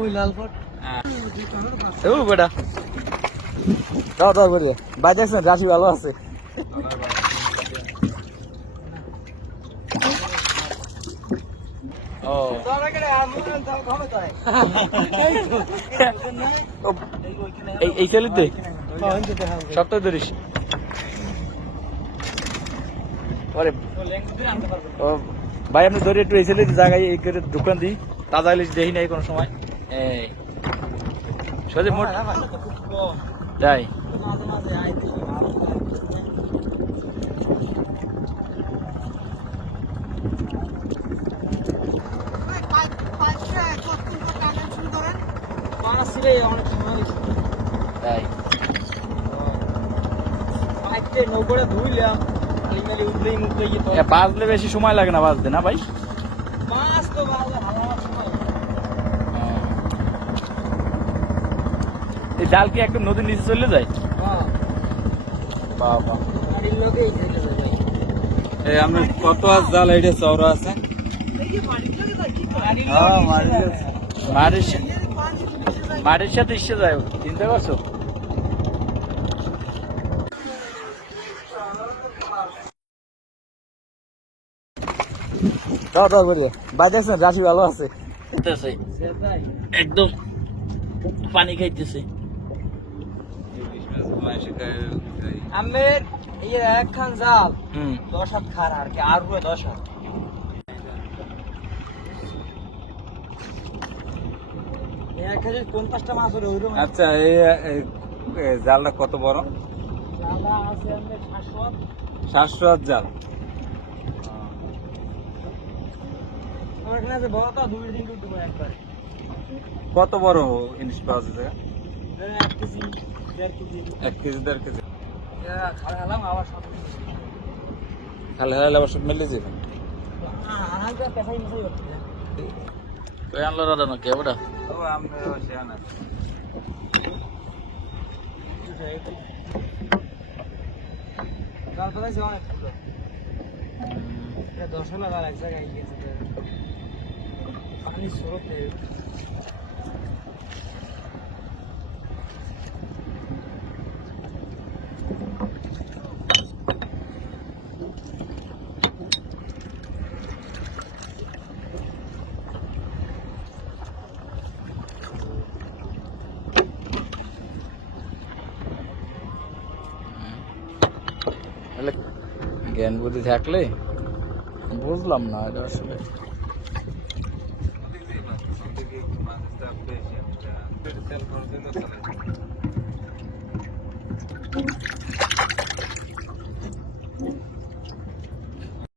ওই লাল ফট ও বেটা দাও দাও করে ভাই দেখছেন রাশি ভালো আছে ও এই ছেলেতে সপ্তাহ ধরিস পরে ও ভাই আপনি ধরে একটু এই ছেলে জায়গায় এই করে দোকান দিই তাজা ইলিশ দেখি নাই কোনো সময় এই সোজা মোট তাই তাই বাজলে বেশি সময় লাগে না বাজতে না ভাই এই জাল কি একদম নদীর নিচে চলে যায় বাবা আমরা কত আজ জাল এইটা চওড়া আছে মাটির সাথে ইসে যায় চিনতে পারছো দাও দাও করে ভাই দেখছেন রাশি ভালো আছে একদম পানি খাইতেছে আমের এই একখান জাল 10 হাত খার আর কি আর 10 হাত আচ্ছা এই জালটা কত বড় 700 হাত জাল কত বড় ইলিশ পাওয়া যাচ্ছে 1 কেজি 1.5 কেজি খালে আবার সব মিলে যাবে আনলো দাদা নাকি ওটা পানি স্রোত জ্ঞান বুদ্ধি থাকলে বুঝলাম না এটা আসলে